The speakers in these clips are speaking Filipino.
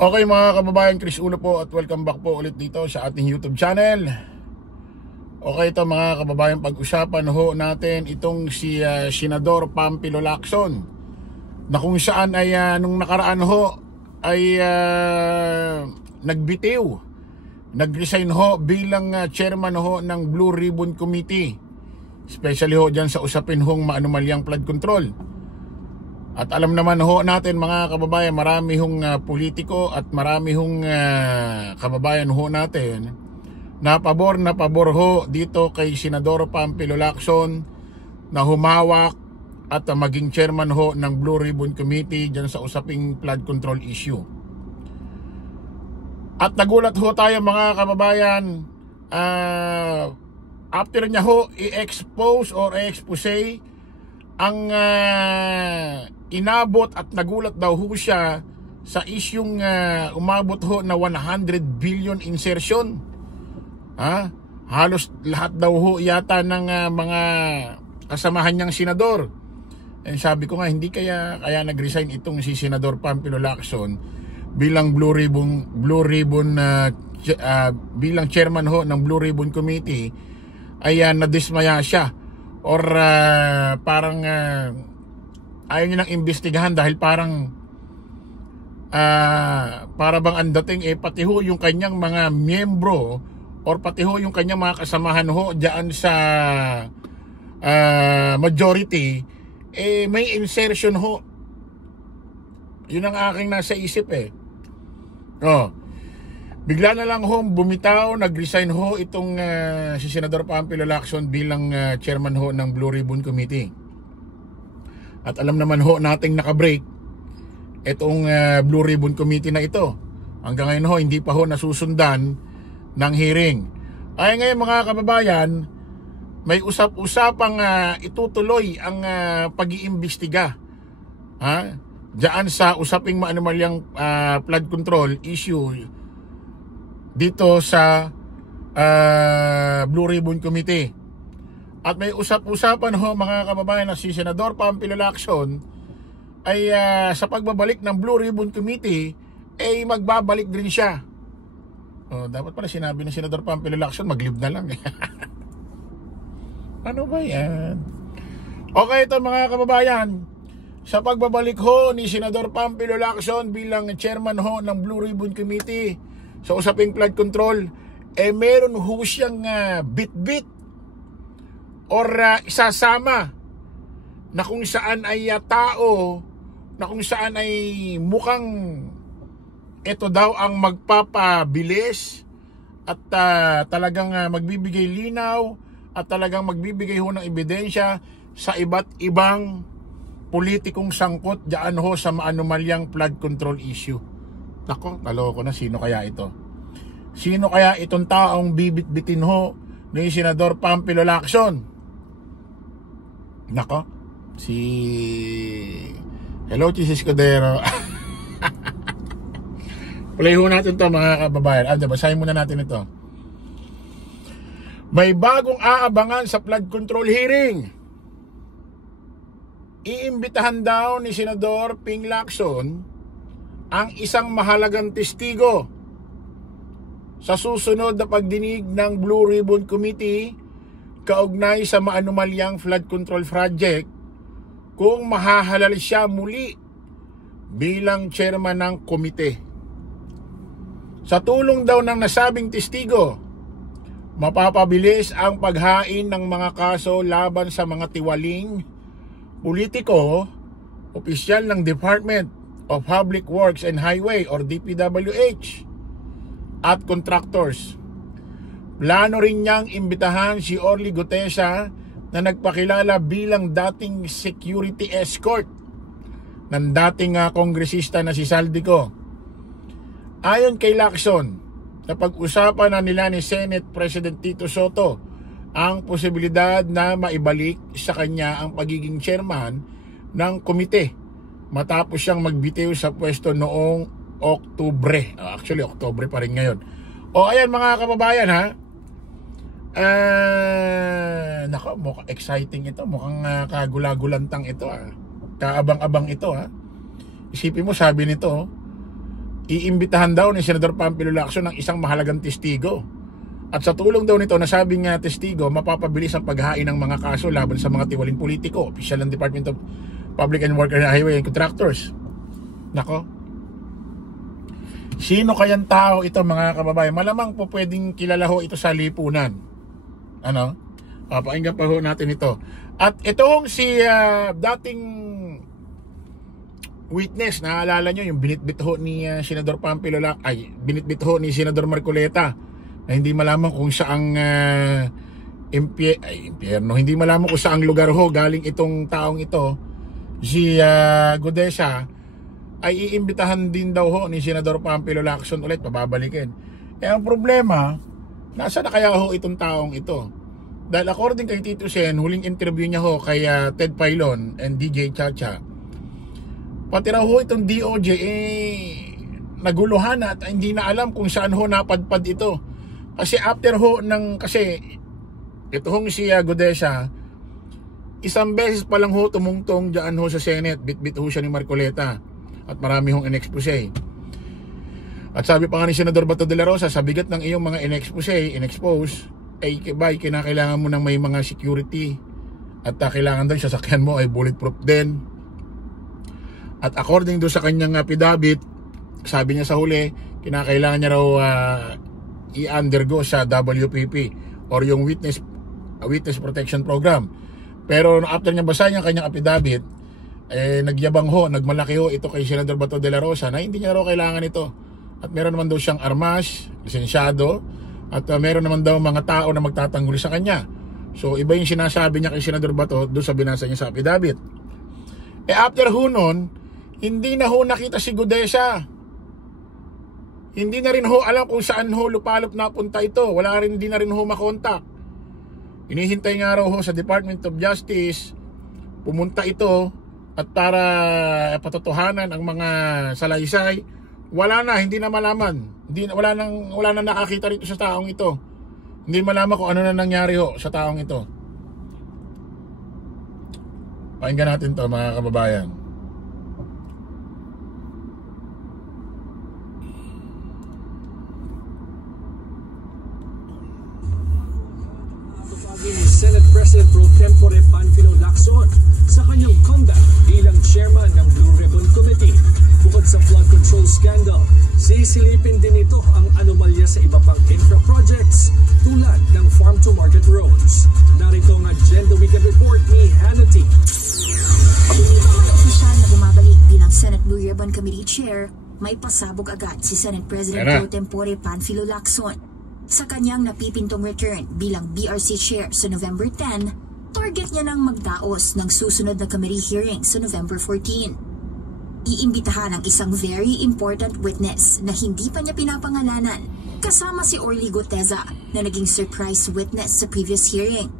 Okay mga kababayan, Chris Ulo po at welcome back po ulit dito sa ating YouTube channel. Okay, ito mga kababayan, pag-usapan ho natin itong si Senador Pampilo Lacson, na kung saan ay nung nakaraan ho ay nagbitiw, nag-resign ho bilang chairman ho ng Blue Ribbon Committee, especially ho dyan sa usapin hong maanumalyang flood control. At alam naman ho natin mga kababayan, marami hong politiko at marami hong kababayan ho natin na pabor ho dito kay Senador Pampilo Lacson na humawak at maging chairman ho ng Blue Ribbon Committee dyan sa usaping flood control issue. At nagulat ho tayo mga kababayan, after niya ho i-expose or i-expose ang inabot at nagulat daw ho siya sa isyung umabot ho na 100 billion insertion. Halos lahat daw ho yata ng mga kasamahan niyang senador. And sabi ko nga, hindi kaya nag-resign itong si Senador Pampilo Lacson bilang Blue Ribbon bilang chairman ho ng Blue Ribbon Committee ay nadismaya siya or parang ayaw niya nang imbestigahan dahil parang para bang ang dating pati ho yung kanyang mga miyembro or pati ho yung kanyang mga kasamahan ho diyan sa majority may insertion ho. Yun ang aking nasa isip bigla na lang ho bumitaw, nag-resign ho itong si Senador Pampilo Lacson bilang chairman ho ng Blue Ribbon Committee. At alam naman ho nating nakabreak itong Blue Ribbon Committee na ito. Hanggang ngayon ho hindi pa ho nasusundan ng hearing. Ay ngayon mga kababayan, may usap-usapang itutuloy ang pag-iimbestiga diyan sa usaping maanumalyang flood control issue dito sa Blue Ribbon Committee. At may usap-usapan ho mga kababayan na si Senador Pampilo Lacson ay sa pagbabalik ng Blue Ribbon Committee ay magbabalik din siya. Dapat pala sinabi ng Senador Pampilo Lacson mag-leave na lang. Ano ba yan? Okay, ito mga kababayan, sa pagbabalik ho ni Senador Pampilo Lacson bilang chairman ho ng Blue Ribbon Committee sa usaping flood control, meron ho siyang bit-bit or isasama na kung saan ay tao na kung saan ay mukhang ito daw ang magpapabilis at talagang magbibigay linaw at talagang magbibigay ho ng ebidensya sa iba't ibang politikong sangkot diyan ho sa maanumalyang flood control issue. Nako, taloko na, sino kaya ito? Sino kaya itong taong bibit-bitin ho ni Senador Pampilo Lacson? Nako, hello Chis Escudero. Play ho natin to mga kababayan. Basahin muna natin ito. May bagong aabangan sa flood control hearing. Iimbitahan daw ni Senador Ping Lacson ang isang mahalagang testigo sa susunod na pagdinig ng Blue Ribbon Committee kaugnay sa maanumalyang flood control project kung mahahalal siya muli bilang chairman ng komite. Sa tulong daw ng nasabing testigo, mapapabilis ang paghain ng mga kaso laban sa mga tiwaling politiko, opisyal ng Department of Public Works and Highway or DPWH at contractors. Plano rin niyang imbitahan si Orly Gutesa na nagpakilala bilang dating security escort ng dating kongresista na si Saldico. Ayon kay Lacson, napag-usapan na nila ni Senate President Tito Soto ang posibilidad na maibalik sa kanya ang pagiging chairman ng komite matapos siyang magbitiw sa pwesto noong Oktubre. Actually, Oktubre pa rin ngayon. Ayan mga kababayan nako, mukhang exciting ito. Mukhang kagulagulantang ito. Kaabang-abang ito Isipin mo, sabi nito, iimbitahan daw ni Senador Panfilo Lacson ng isang mahalagang testigo. At sa tulong daw nito, nasabing testigo, mapapabilis ang paghain ng mga kaso laban sa mga tiwaling politiko, opisyal ng Department of Public and Worker Highway and Contractors. Nako. Sino kayang tao ito, mga kababayan? Malamang po pwedeng kilala ho ito sa lipunan. Ano? Papakinggan pa ho natin ito. At itong si dating witness, naalala nyo yung binitbit ho ni Senador Panfilo binitbit ho ni Senador Marcoleta na hindi malaman kung saang impyerno, hindi malaman kung saang lugar ho galing itong taong ito, si Gudesa, ay iimbitahan din daw ho ni Senador Panfilo Lacson ulit, pababalikin. Ang problema, nasa na kaya ho itong taong ito? Dahil according kay Tito Sen, huling interview niya ho kay Ted Filon and DJ Chacha, pati raw ho itong DOJ naguluhan at hindi na alam kung saan ho napadpad ito. Kasi after ho kasi ito hong si Gudesa, isang beses pa lang ho tumungtong dyan ho sa Senate, bit-bit ho siya ni Marcoleta at marami hong in-expose. At sabi pa nga ni Senador Bato de la Rosa, sa bigat ng iyong mga in-expose, ay kinakailangan mo ng may mga security at kailangan daw sasakyan mo ay bulletproof din. At according do sa kanyang affidavit, sabi niya sa huli, kinakailangan niya raw i-undergo sa WPP or yung Witness Protection Program. Pero after niya basahin ang kanyang affidavit, nagyabang ho, nagmalaki ho ito kay Senador Bato de la Rosa na hindi niya raw kailangan ito. At meron naman daw siyang armas, lisensyado, at meron naman daw mga tao na magtatanggol sa kanya. So iba yung sinasabi niya kay Senador Bato doon sa binasa niya sa affidavit. After ho nun, hindi na ho nakita si Gudesa. Hindi na rin ho alam kung saan ho lupalop napunta ito. Hindi na rin ho makontak. Hinihintay nga raw ho sa Department of Justice pumunta ito at para patotohanan ang mga salaysay. Wala na, hindi na malaman. Wala na nakakita rito sa taong ito. Hindi malaman kung ano na nangyari ho sa taong ito. Pakinggan natin to, mga kababayan. Senate President Pro Tempore Panfilo Lacson sa kanyang comeback bilang chairman ng Blue Ribbon Committee. Bukod sa flood control scandal, sisilipin din ito ang anomalya sa iba pang infra projects tulad ng farm-to-market roads. Narito ang Agenda Weekend Report ni Hannity. Opisyal na bumabalik bilang Senate Blue Ribbon Committee Chair, may pasabog agad si Senate President Pro Tempore Panfilo Lacson. Sa kanyang napipintong return bilang BRC Chair sa November 10, target niya nang magdaos ng susunod na committee hearing sa November 14. Iimbitahan ang isang very important witness na hindi pa niya pinapangalanan, kasama si Orly Guteza na naging surprise witness sa previous hearing.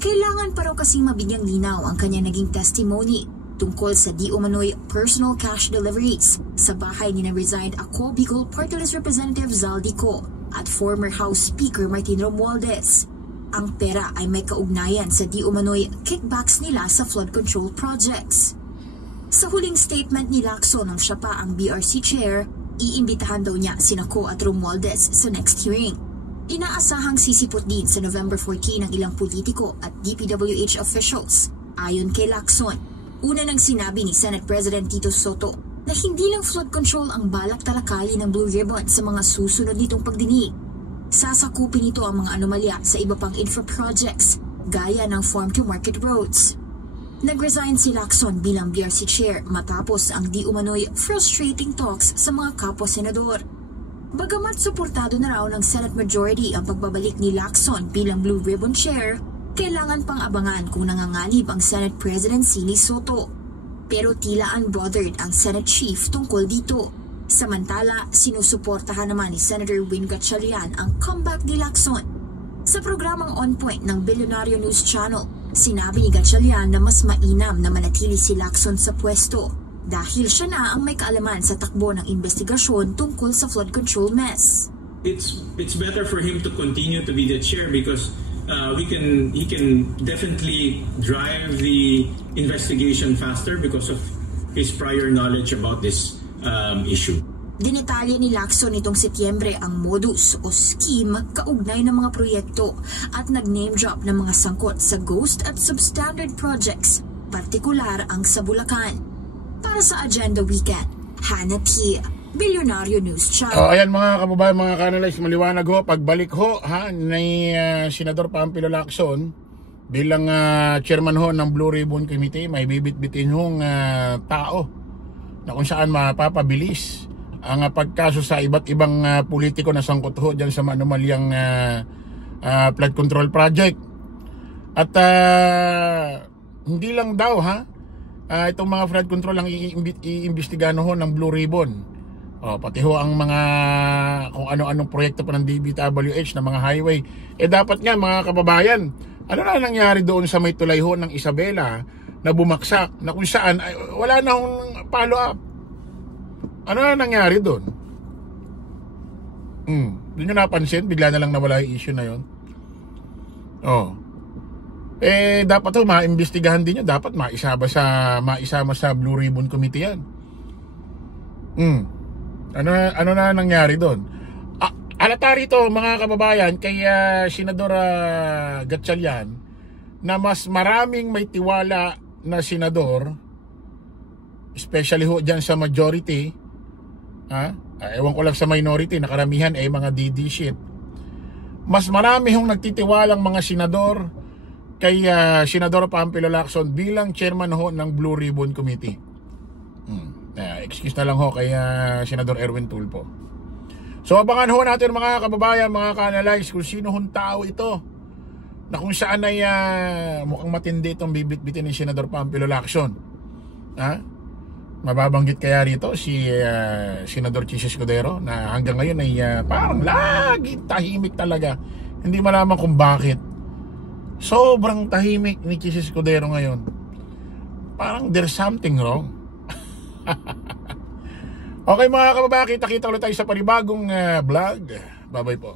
Kailangan pa raw kasing mabigyang linaw ang kanyang naging testimony tungkol sa di umano'y personal cash deliveries sa bahay ni na-resigned Ako Bicol Party List Representative Zaldico at former House Speaker Martin Romualdez. Ang pera ay may kaugnayan sa di umano'y kickbacks nila sa flood control projects. Sa huling statement ni Lacson nung siya pa ang BRC Chair, iimbitahan daw niya sina Ko at Romualdez sa next hearing. Inaasahang sisipot din sa November 14 ang ilang politiko at DPWH officials. Ayon kay Lacson, una nang sinabi ni Senate President Tito Soto na hindi lang flood control ang balak talakali ng Blue Ribbon sa mga susunod nitong pagdinig. Sasakupin ito ang mga anomalya sa iba pang infra projects gaya ng farm-to-market roads. Nag-resign si Lacson bilang BRC Chair matapos ang di umano'y frustrating talks sa mga kapwa-senador. Bagamat suportado na raw ng Senate Majority ang pagbabalik ni Lacson bilang Blue Ribbon Chair, kailangan pang abangan kung nanganganib ang Senate President ni Soto. Pero tila unbothered ang Senate Chief tungkol dito. Samantala, sinusuportahan naman ni Senator Win Gatchalian ang comeback ni Lacson. Sa programang On Point ng Billionario News Channel, sinabi ni Gatchalian na mas mainam na manatili si Lacson sa pwesto dahil siya na ang may kaalaman sa takbo ng investigasyon tungkol sa flood control mess. It's better for him to continue to be the chair because he can definitely drive the investigation faster because of his prior knowledge about this issue. Dinetalye ni Lacson nitong Setyembre ang modus o scheme kaugnay ng mga proyekto at nag-name drop ng mga sangkot sa ghost at substandard projects, partikular ang sa Bulacan. Para sa Agenda Weekend, Hannah T. Bilyonaryo News Channel. Ayan mga kababayan, mga ka-analyze, maliwanag ho, pagbalik ho ni Senador Pamphilo Lacson bilang chairman ho ng Blue Ribbon Committee, may bibit-bitin hong tao na kung saan mapapabilis ang pagkaso sa iba't ibang politiko na sangkot ho dyan sa manumalyang flood control project. At hindi lang daw itong mga flood control ang iimbestigahan ho ng Blue Ribbon. Pati ho ang mga kung ano-anong proyekto pa ng DPWH na mga highway. Dapat nga mga kababayan, ano na nangyari doon sa may tulay ho ng Isabela na bumaksak, na kung saan wala na hong follow up. Ano na nangyari doon? Hindi nyo napansin, bigla na lang nawala yung issue na yun. Dapat ho maimbestigahan din nyo, dapat maisama sa Blue Ribbon Committee yan. Ano na nangyari doon? Alata rito mga kababayan kay Senador Gatchalian na mas maraming may tiwala na senador, especially ho dyan sa majority, ewan ko lang sa minority, nakaramihan ay mga DD shit. Mas marami hong nagtitiwalang mga senador kay Senador Pamphilo Lacson bilang chairman ho ng Blue Ribbon Committee. Excuse na lang ho kay Senador Erwin Tulfo. So abangan ho natin mga kababayan, mga ka-analyze kung sino hong tao ito na kung saan ay mukhang matindi itong bibit-bitin ni Senador Pamphilo Lacson. Mababanggit kaya rito si Senador Chis Escudero na hanggang ngayon ay parang laging tahimik talaga. Hindi malaman kung bakit. Sobrang tahimik ni Chis Escudero ngayon. Parang there's something wrong. Okay mga kababayan, kita-kita ulit tayo sa panibagong vlog. Bye-bye po.